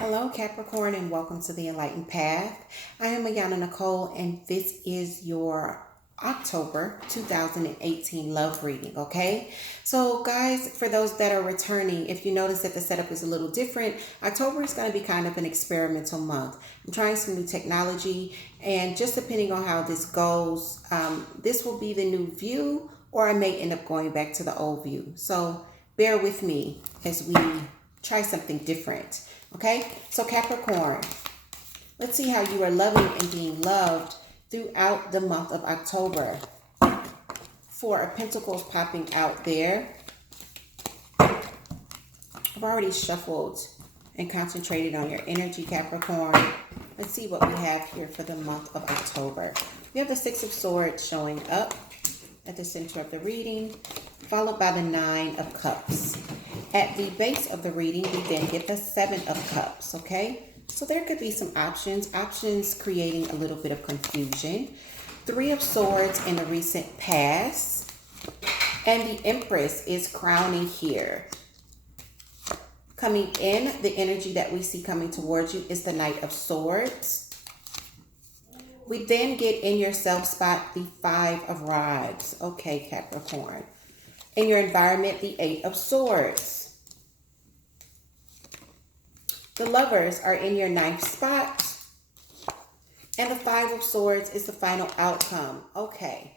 Hello Capricorn and welcome to the Enlightened Path. I am Ayana Nicole and this is your October 2018 love reading, okay? So guys, for those that are returning, if you notice that the setup is a little different, October is going to be kind of an experimental month. I'm trying some new technology and just depending on how this goes, this will be the new view or I may end up going back to the old view. So bear with me as we try something different. Okay, so Capricorn, let's see how you are loving and being loved throughout the month of October. Four of Pentacles popping out there. I've already shuffled and concentrated on your energy, Capricorn. Let's see what we have here for the month of October. We have the Six of Swords showing up at the center of the reading, followed by the Nine of Cups. At the base of the reading, we then get the Seven of Cups, okay? So there could be some options creating a little bit of confusion. Three of Swords in the recent past. And the Empress is crowning here. Coming in, the energy that we see coming towards you is the Knight of Swords. We then get in your self spot the Five of Rods. Okay, Capricorn. In your environment, the Eight of Swords. The Lovers are in your ninth spot. And the Five of Swords is the final outcome. Okay.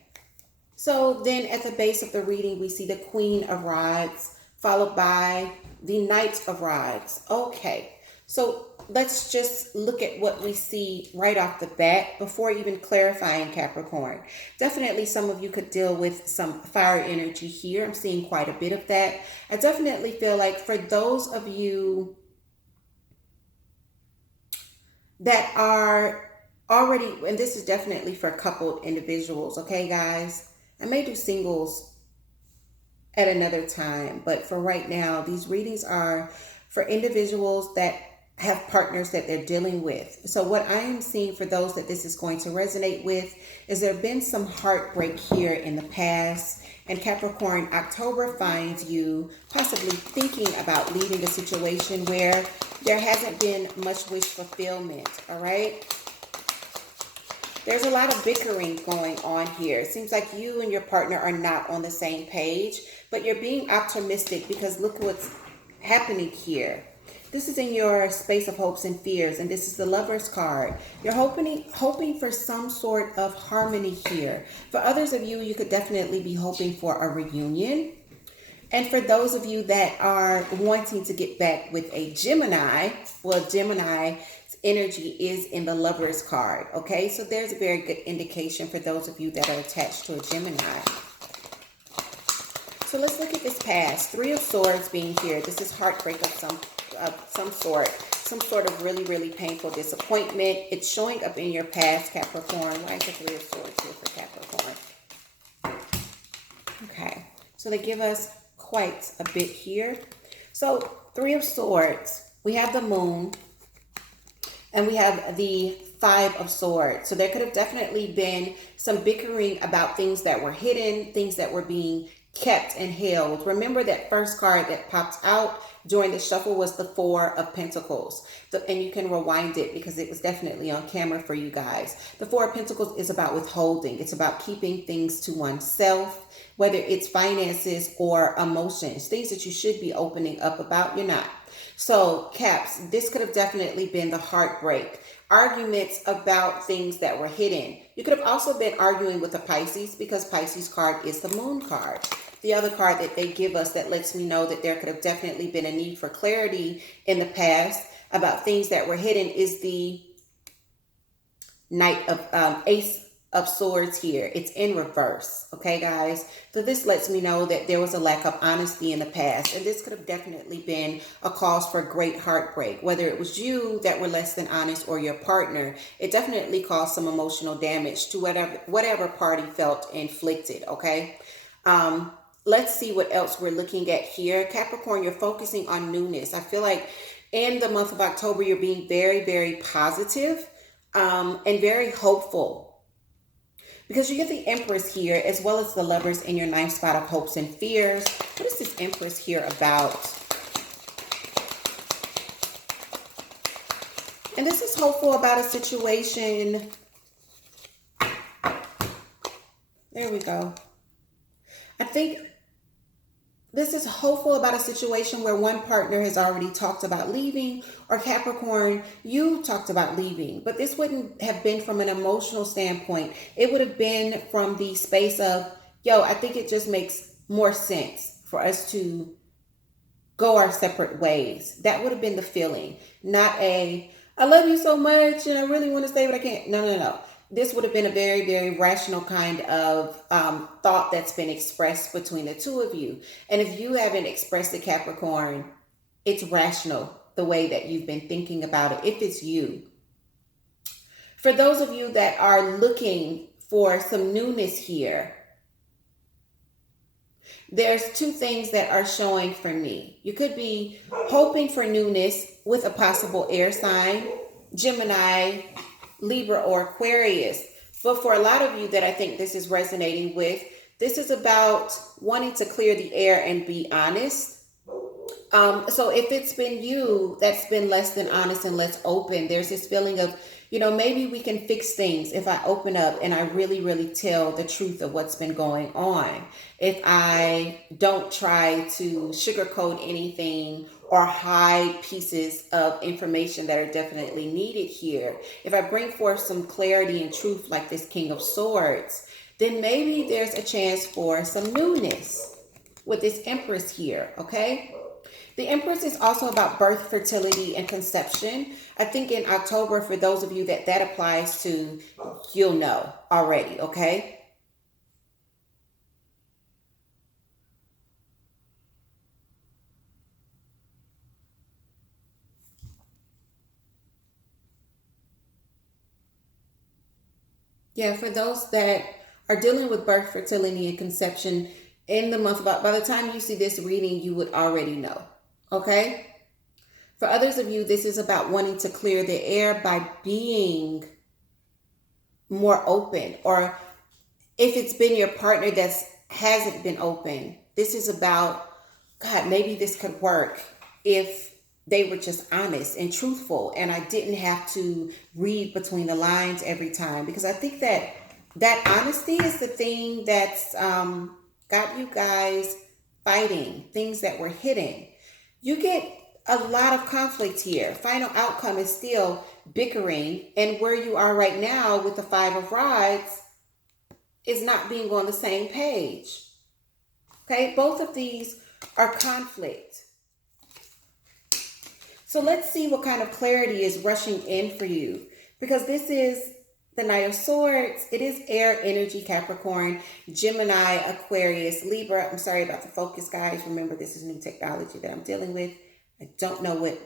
So then at the base of the reading, we see the Queen of Rods, followed by the Knight of Rods. Okay. So let's just look at what we see right off the bat before even clarifying, Capricorn. Definitely some of you could deal with some fire energy here. I'm seeing quite a bit of that. I definitely feel like for those of you that are already, and this is definitely for coupled individuals, okay, guys? I may do singles at another time, but for right now, these readings are for individuals that have partners that they're dealing with. So what I am seeing for those that this is going to resonate with is there have been some heartbreak here in the past. And Capricorn, October finds you possibly thinking about leaving a situation where there hasn't been much wish fulfillment, all right? There's a lot of bickering going on here. It seems like you and your partner are not on the same page, but you're being optimistic because look what's happening here. This is in your space of hopes and fears, and this is the Lover's card. You're hoping for some sort of harmony here. For others of you, you could definitely be hoping for a reunion. And for those of you that are wanting to get back with a Gemini, well, Gemini's energy is in the Lover's card, okay? So there's a very good indication for those of you that are attached to a Gemini. So let's look at this past. Three of Swords being here. This is heartbreak of some sort of really, really painful disappointment. It's showing up in your past, Capricorn. Why is the Three of Swords here for Capricorn? Okay, so they give us quite a bit here. So Three of Swords, we have the Moon, and we have the Five of Swords. So there could have definitely been some bickering about things that were hidden, things that were being kept and held. Remember that first card that popped out during the shuffle was the Four of Pentacles. And you can rewind it because it was definitely on camera for you guys. The Four of Pentacles is about withholding. It's about keeping things to oneself, whether it's finances or emotions, things that you should be opening up about, you're not. So Caps, this could have definitely been the heartbreak. Arguments about things that were hidden. You could have also been arguing with a Pisces because Pisces card is the Moon card. The other card that they give us that lets me know that there could have definitely been a need for clarity in the past about things that were hidden is the Knight of Ace of Swords here. It's in reverse, okay, guys? So this lets me know that there was a lack of honesty in the past, and this could have definitely been a cause for great heartbreak. Whether it was you that were less than honest or your partner, it definitely caused some emotional damage to whatever party felt inflicted, okay? Let's see what else we're looking at here. Capricorn, you're focusing on newness. I feel like in the month of October, you're being very, very positive, and very hopeful. Because you get the Empress here, as well as the Lovers in your ninth spot of hopes and fears. What is this Empress here about? And this is hopeful about a situation. There we go. I think this is hopeful about a situation where one partner has already talked about leaving, or Capricorn, you talked about leaving. But this wouldn't have been from an emotional standpoint. It would have been from the space of, yo, I think it just makes more sense for us to go our separate ways. That would have been the feeling, not a, I love you so much and I really want to stay, but I can't. No, no, no. This would have been a very, very rational kind of thought that's been expressed between the two of you. And if you haven't expressed it, Capricorn, it's rational the way that you've been thinking about it, if it's you. For those of you that are looking for some newness here, there's two things that are showing for me. You could be hoping for newness with a possible air sign, Gemini, Libra, or Aquarius. But for a lot of you that I think this is resonating with, this is about wanting to clear the air and be honest. So if it's been you that's been less than honest and less open, there's this feeling of, you know, maybe we can fix things if I open up and I really, really tell the truth of what's been going on. If I don't try to sugarcoat anything or hide pieces of information that are definitely needed here. If I bring forth some clarity and truth like this King of Swords, then maybe there's a chance for some newness with this Empress here, okay? The Empress is also about birth, fertility, and conception. I think in October, for those of you that applies to, you'll know already, okay? Yeah, for those that are dealing with birth, fertility, and conception in the month, about by the time you see this reading, you would already know, okay? For others of you, this is about wanting to clear the air by being more open. Or if it's been your partner that hasn't been open, this is about, God, maybe this could work if they were just honest and truthful and I didn't have to read between the lines every time. Because I think that honesty is the thing that's got you guys fighting things that were hidden. You get a lot of conflict here. Final outcome is still bickering, and where you are right now with the Five of Rods is not being on the same page. Okay, both of these are conflict. So let's see what kind of clarity is rushing in for you, because this is the Knight of Swords. It is air energy, Capricorn, Gemini, Aquarius, Libra. I'm sorry about the focus, guys. Remember, this is new technology that I'm dealing with. I don't know what.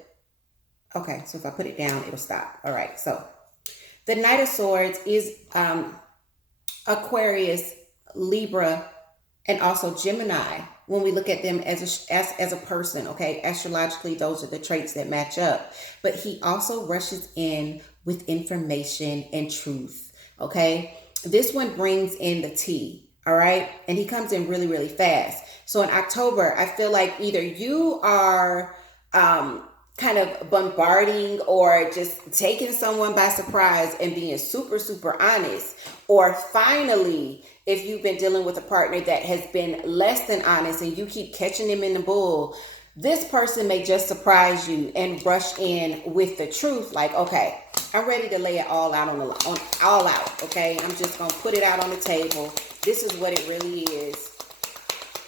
Okay, so if I put it down, it'll stop. All right, so the Knight of Swords is Aquarius, Libra, and also Gemini. When we look at them as a person, okay, astrologically, those are the traits that match up. But he also rushes in with information and truth, okay? This one brings in the tea, all right? And he comes in really, really fast. So in October, I feel like either you are kind of bombarding or just taking someone by surprise and being super, super honest. Or finally, if you've been dealing with a partner that has been less than honest and you keep catching them in the bull, this person may just surprise you and rush in with the truth. Like, okay, I'm ready to lay it all out all out. Okay, I'm just gonna put it out on the table. This is what it really is.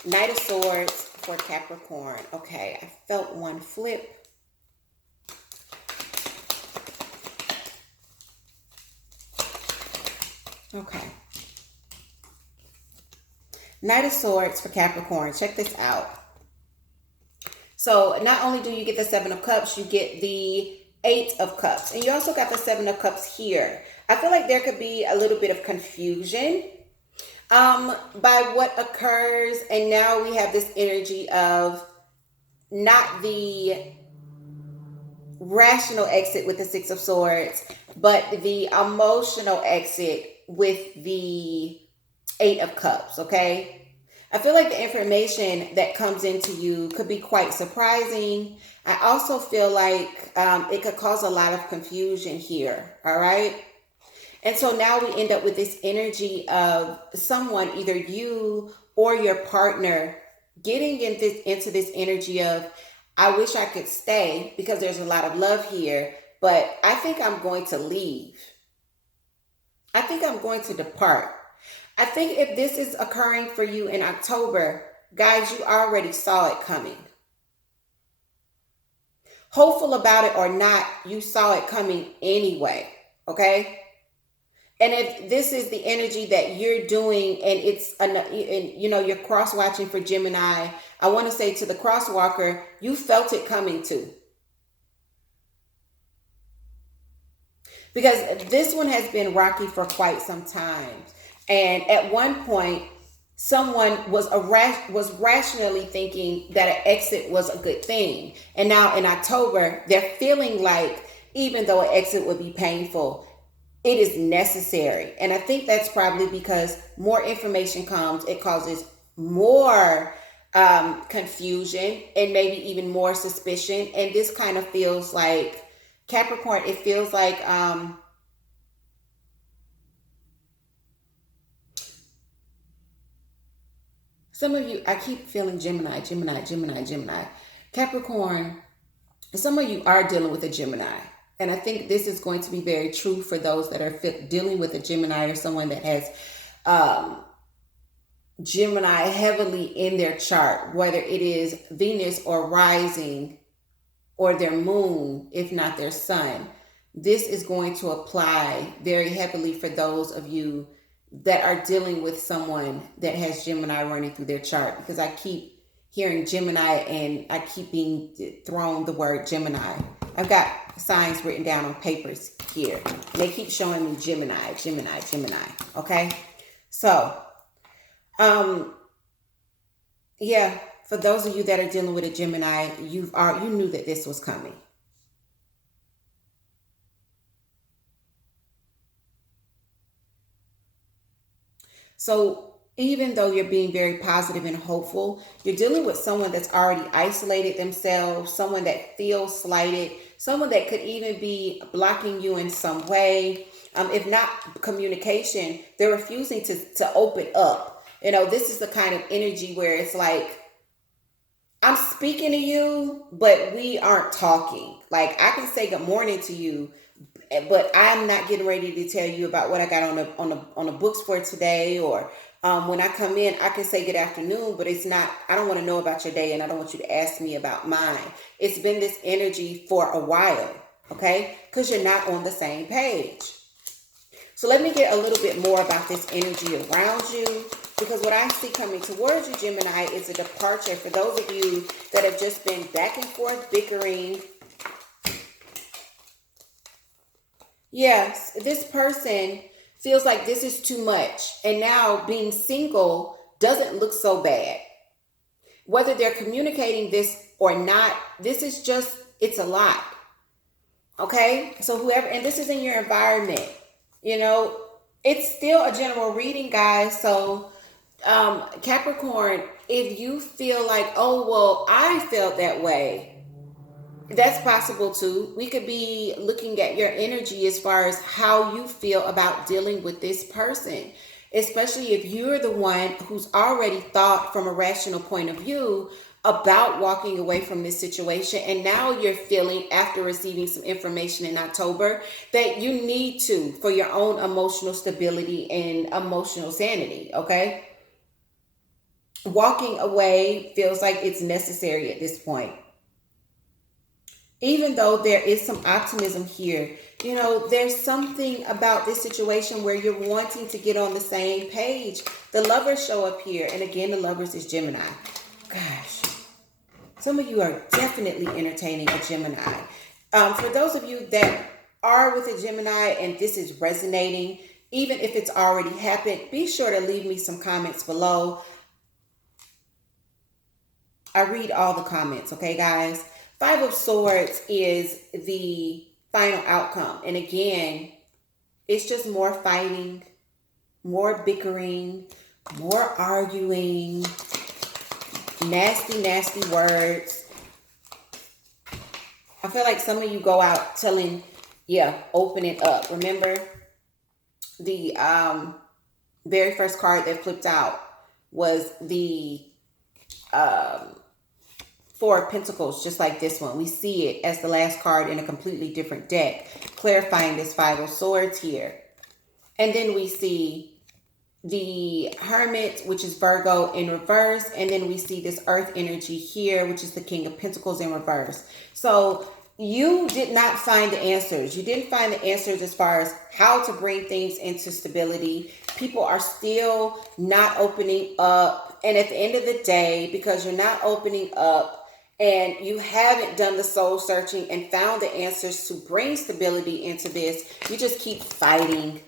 Knight of Swords for Capricorn. Okay, I felt one flip. Okay. Knight of Swords for Capricorn. Check this out. So not only do you get the Seven of Cups, you get the Eight of Cups. And you also got the Seven of Cups here. I feel like there could be a little bit of confusion by what occurs. And now we have this energy of not the rational exit with the Six of Swords, but the emotional exit with the Eight of Cups, okay? I feel like the information that comes into you could be quite surprising. I also feel like it could cause a lot of confusion here. All right. And so now we end up with this energy of someone, either you or your partner, getting into this energy of, I wish I could stay because there's a lot of love here, but I think I'm going to leave. I think I'm going to depart. I think if this is occurring for you in October, guys, you already saw it coming. Hopeful about it or not, you saw it coming anyway. Okay? And if this is the energy that you're doing and you're cross watching for Gemini, I want to say to the crosswalker, you felt it coming too. Because this one has been rocky for quite some time. And at one point, someone was rationally thinking that an exit was a good thing. And now in October, they're feeling like even though an exit would be painful, it is necessary. And I think that's probably because more information comes, it causes more confusion and maybe even more suspicion. And this kind of feels like, Capricorn, it feels like some of you, I keep feeling Gemini. Capricorn, some of you are dealing with a Gemini. And I think this is going to be very true for those that are dealing with a Gemini or someone that has Gemini heavily in their chart, whether it is Venus or rising or their moon, if not their sun. This is going to apply very heavily for those of you that are dealing with someone that has Gemini running through their chart, because I keep hearing Gemini and I keep being thrown the word Gemini. I've got signs written down on papers here. And they keep showing me Gemini. Okay? So, yeah, for those of you that are dealing with a Gemini, you knew that this was coming. So even though you're being very positive and hopeful, you're dealing with someone that's already isolated themselves, someone that feels slighted, someone that could even be blocking you in some way. If not communication, they're refusing to open up. This is the kind of energy where it's like, I'm speaking to you, but we aren't talking. Like, I can say good morning to you, but I'm not getting ready to tell you about what I got on the books for today. Or when I come in, I can say good afternoon, but it's not, I don't want to know about your day and I don't want you to ask me about mine. It's been this energy for a while, okay? Because you're not on the same page. So let me get a little bit more about this energy around you, because what I see coming towards you, Gemini, is a departure. For those of you that have just been back and forth bickering, yes, this person feels like this is too much. And now being single doesn't look so bad. Whether they're communicating this or not, this is just, it's a lot. Okay? So whoever, and this is in your environment, it's still a general reading, guys. So Capricorn, if you feel like, oh, well, I felt that way, that's possible too. We could be looking at your energy as far as how you feel about dealing with this person, especially if you're the one who's already thought from a rational point of view about walking away from this situation. And now you're feeling, after receiving some information in October, that you need to, for your own emotional stability and emotional sanity, okay? Walking away feels like it's necessary at this point. Even though there is some optimism here, there's something about this situation where you're wanting to get on the same page. The lovers show up here. And again, the lovers is Gemini. Gosh, some of you are definitely entertaining a Gemini. For those of you that are with a Gemini and this is resonating, even if it's already happened, be sure to leave me some comments below. I read all the comments, okay, guys? 5 of Swords is the final outcome. And again, it's just more fighting, more bickering, more arguing, nasty, nasty words. I feel like some of you go out telling, open it up. Remember the very first card that flipped out was the Four of Pentacles, just like this one. We see it as the last card in a completely different deck, clarifying this Five of Swords here. And then we see the Hermit, which is Virgo, in reverse. And then we see this Earth energy here, which is the King of Pentacles in reverse. So you did not find the answers. You didn't find the answers as far as how to bring things into stability. People are still not opening up. And at the end of the day, because you're not opening up and you haven't done the soul searching and found the answers to bring stability into this, you just keep fighting.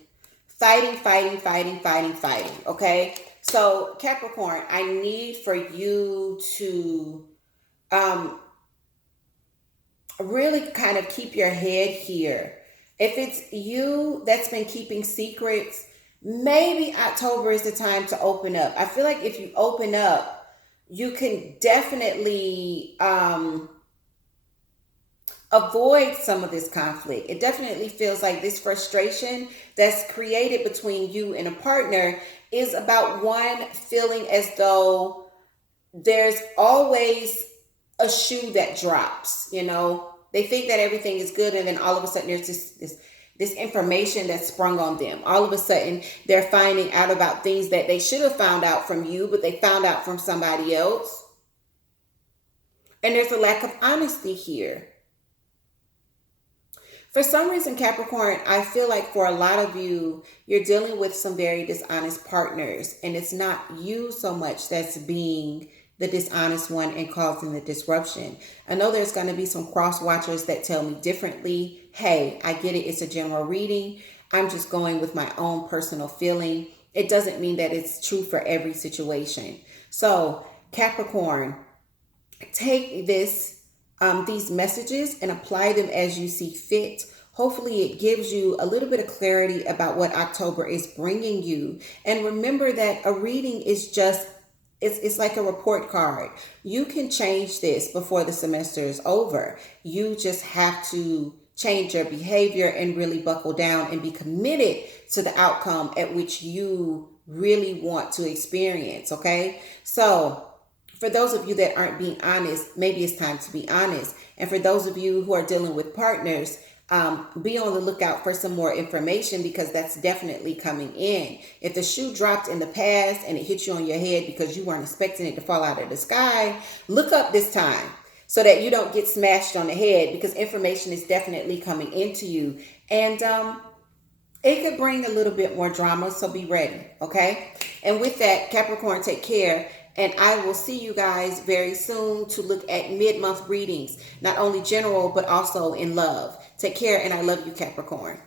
Okay? So Capricorn, I need for you to really kind of keep your head here. If it's you that's been keeping secrets, maybe October is the time to open up. I feel like if you open up, you can definitely avoid some of this conflict. It definitely feels like this frustration that's created between you and a partner is about one feeling as though there's always a shoe that drops, you know. They think that everything is good, and then all of a sudden there's this information that's sprung on them. All of a sudden they're finding out about things that they should have found out from you, but they found out from somebody else. And there's a lack of honesty here. For some reason, Capricorn, I feel like for a lot of you, you're dealing with some very dishonest partners, and it's not you so much that's being the dishonest one and causing the disruption. I know there's going to be some cross watchers that tell me differently. Hey, I get it. It's a general reading. I'm just going with my own personal feeling. It doesn't mean that it's true for every situation. So Capricorn, take these messages and apply them as you see fit. Hopefully it gives you a little bit of clarity about what October is bringing you. And remember that a reading is just, it's like a report card. You can change this before the semester is over. You just have to change your behavior and really buckle down and be committed to the outcome at which you really want to experience, okay? So for those of you that aren't being honest, maybe it's time to be honest. And for those of you who are dealing with partners, be on the lookout for some more information, because that's definitely coming in. If the shoe dropped in the past and it hit you on your head because you weren't expecting it to fall out of the sky, look up this time so that you don't get smashed on the head, because information is definitely coming into you. And it could bring a little bit more drama, so be ready, okay? And with that, Capricorn, take care. And I will see you guys very soon to look at mid-month readings, not only general, but also in love. Take care, and I love you, Capricorn.